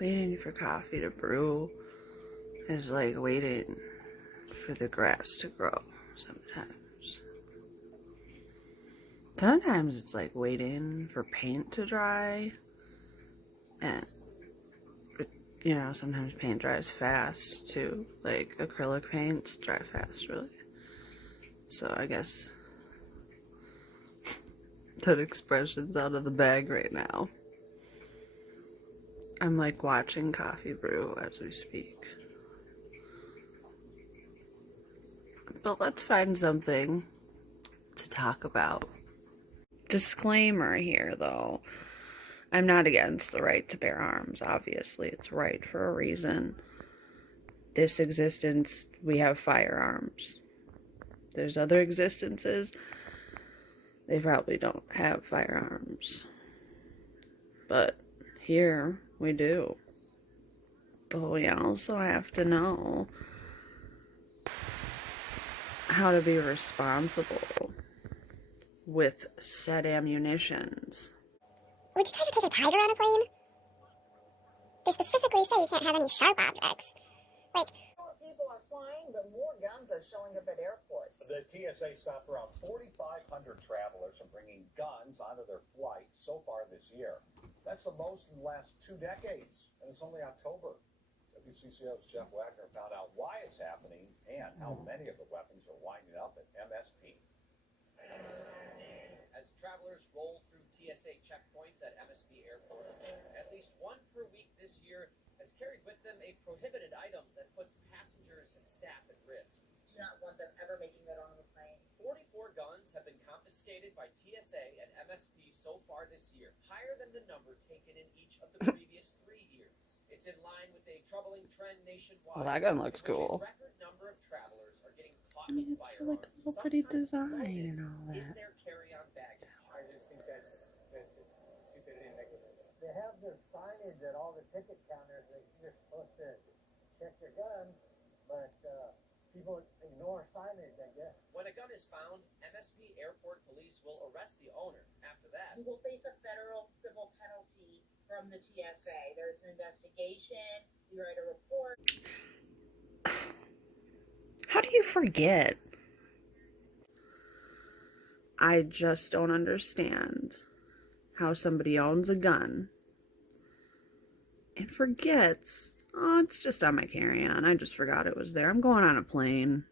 waiting for coffee to brew is like waiting for the grass to grow sometimes. Sometimes it's like waiting for paint to dry, and sometimes paint dries fast too. Like acrylic paints dry fast, really. So I guess that expression's out of the bag right now. I'm like watching coffee brew as we speak. But let's find something to talk about. Disclaimer here, though. I'm not against the right to bear arms. Obviously, it's right for a reason. This existence, we have firearms. There's other existences, they probably don't have firearms. But here, we do. But we also have to know how to be responsible with said ammunitions. Would you try to take a tiger on a plane? They specifically say you can't have any sharp objects. Like, more people are flying, but more guns are showing up at airports. The TSA stopped around 4,500 travelers from bringing guns onto their flights so far this year. That's the most in the last 2 decades, and it's only October. WCCO's Jeff Wagner found out why it's happening and how many of the weapons are winding up at MSP. As travelers roll through TSA checkpoints at MSP airports, at least one per week this year has carried with them a prohibited item that puts passengers and staff at risk. Do not want them ever making that on the plane. 44 guns have been confiscated by TSA and MSP so far this year, higher than the number taken in each of the previous 3 years. It's in line with a troubling trend nationwide. Well, that gun looks cool. A record number of travelers are getting caught I mean, with it's got firearms, like a little pretty design and all in that. their carry-on baggage. I just think that's just stupidity and negligence. They have the signage at all the ticket counters that you're supposed to check your gun, but people ignore signage, I guess. When a gun is found, MSP Airport Police will arrest the owner. After that, You will face a federal civil penalty from the TSA. There's an investigation. You write a report. How do you forget? I just don't understand how somebody owns a gun and forgets, oh, it's just on my carry-on. I just forgot it was there. I'm going on a plane,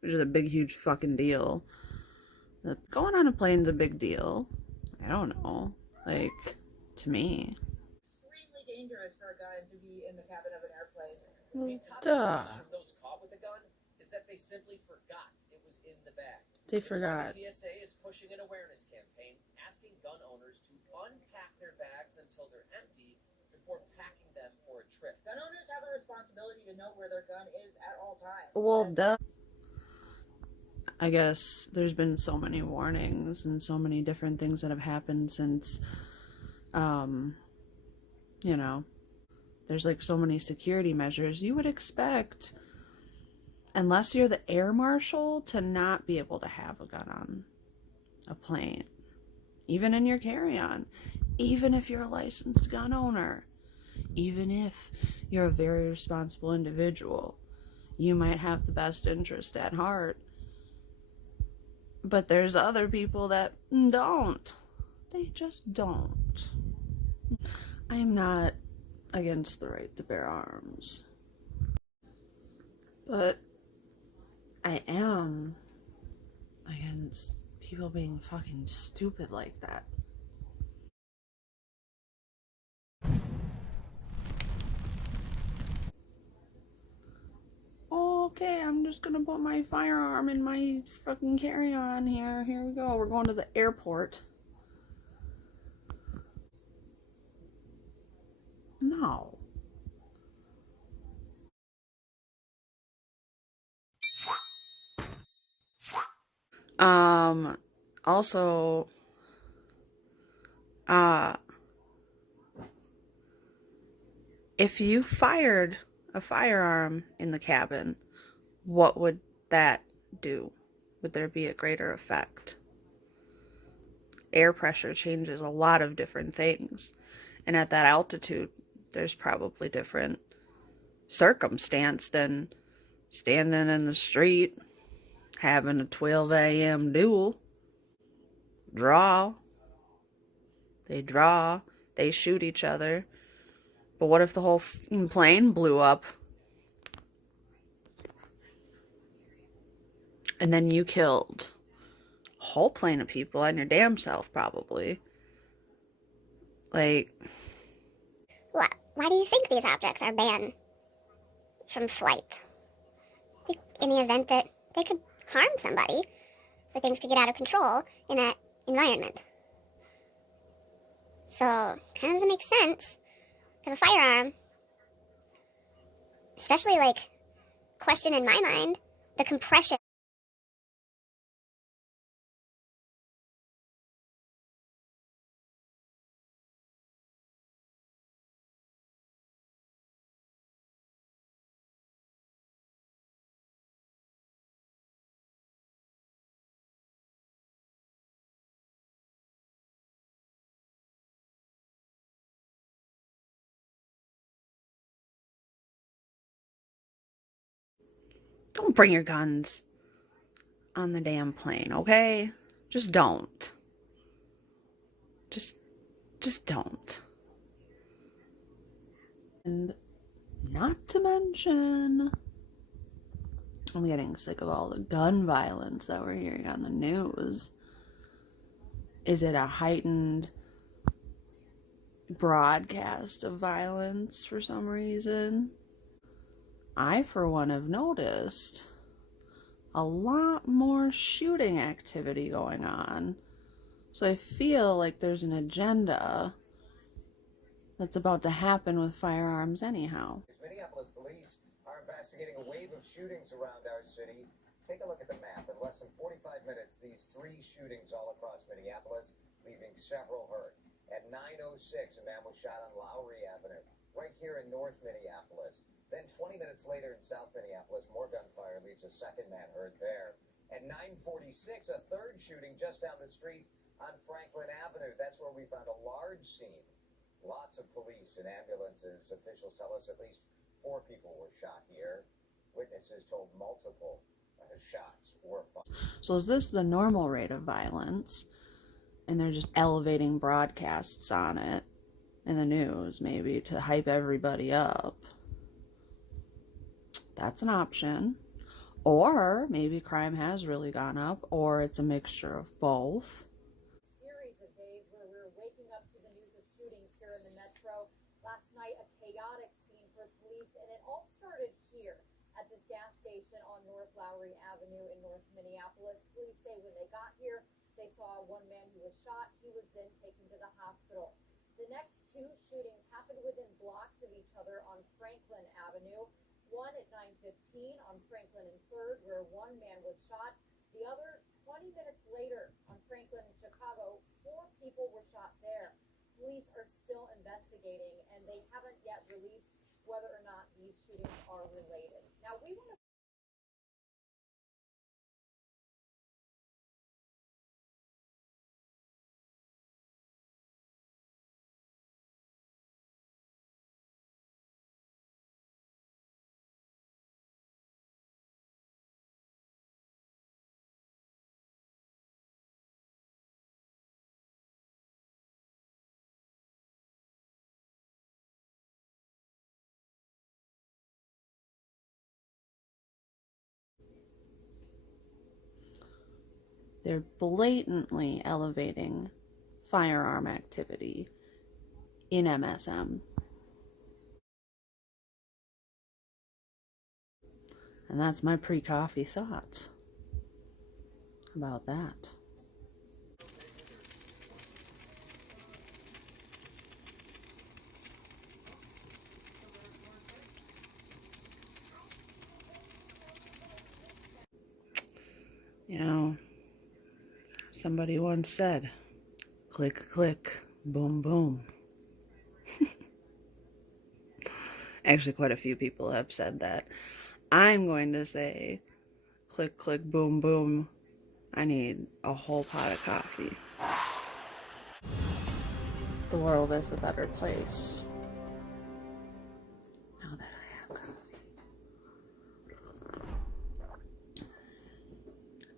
which is a big, huge fucking deal. Going on a plane's a big deal. I don't know. Like, to me. Extremely dangerous for a gun to be in the cabin of an airplane. Well, top duh. from those caught with a gun is that they simply forgot it was in the bag. They It's why forgot. The TSA is pushing an awareness campaign asking gun owners to unpack their bags until they're empty before packing them for a trip. Gun owners have a responsibility to know where their gun is at all times. Well, duh. I guess there's been so many warnings and so many different things that have happened since, there's like so many security measures. You would expect, unless you're the air marshal, to not be able to have a gun on a plane, even in your carry-on, even if you're a licensed gun owner, even if you're a very responsible individual. You might have the best interest at heart. But there's other people that don't. They just don't. I am not against the right to bear arms. But I am against people being fucking stupid like that. Okay, I'm just gonna put my firearm in my fucking carry-on here. Here we go. We're going to the airport. No. Also, if you fired a firearm in the cabin, what would that do? Would there be a greater effect? Air pressure changes a lot of different things. And at that altitude, there's probably different circumstance than standing in the street having a 12 a.m. duel. Draw. They draw. They shoot each other. But what if the whole plane blew up? And then you killed a whole plane of people and your damn self, probably. Like, Why do you think these objects are banned from flight? In the event that they could harm somebody, or things could get out of control in that environment. So, kind of doesn't make sense to have a firearm. Especially, like, question in my mind, the compression. don't bring your guns on the damn plane, okay? Just don't. Just don't. And not to mention, I'm getting sick of all the gun violence that we're hearing on the news. Is it a heightened broadcast of violence for some reason? I, for one, have noticed a lot more shooting activity going on. So I feel like there's an agenda that's about to happen with firearms anyhow. Minneapolis police are investigating a wave of shootings around our city. Take a look at the map. In less than 45 minutes, these 3 shootings all across Minneapolis, leaving several hurt. At 9:06, a man was shot on Lowry Avenue, right here in North Minneapolis. Then 20 minutes later in South Minneapolis, more gunfire leaves a second man hurt there. At 9:46, a third shooting just down the street on Franklin Avenue. That's where we found a large scene. Lots of police and ambulances. Officials tell us at least 4 people were shot here. Witnesses told multiple shots were fired. So is this the normal rate of violence? And they're just elevating broadcasts on it in the news, maybe, to hype everybody up. That's an option. Or maybe crime has really gone up, or it's a mixture of both. Series of days where we're waking up to the news of shootings here in the metro. Last night, a chaotic scene for police, and it all started here at this gas station on North Lowry Avenue in North Minneapolis. Police say when they got here, they saw one man who was shot. He was then taken to the hospital. The next 2 shootings happened within blocks of each other on Franklin Avenue. One at 9:15 on Franklin and 3rd, where one man was shot. The other 20 minutes later on Franklin in Chicago, 4 people were shot there. Police are still investigating, and they haven't yet released whether or not these shootings are related. Now, we want to They're blatantly elevating firearm activity in MSM. And that's my pre-coffee thoughts about that. You know, somebody once said, click, click, boom, boom. Actually, quite a few people have said that. I'm going to say, click, click, boom, boom. I need a whole pot of coffee. The world is a better place.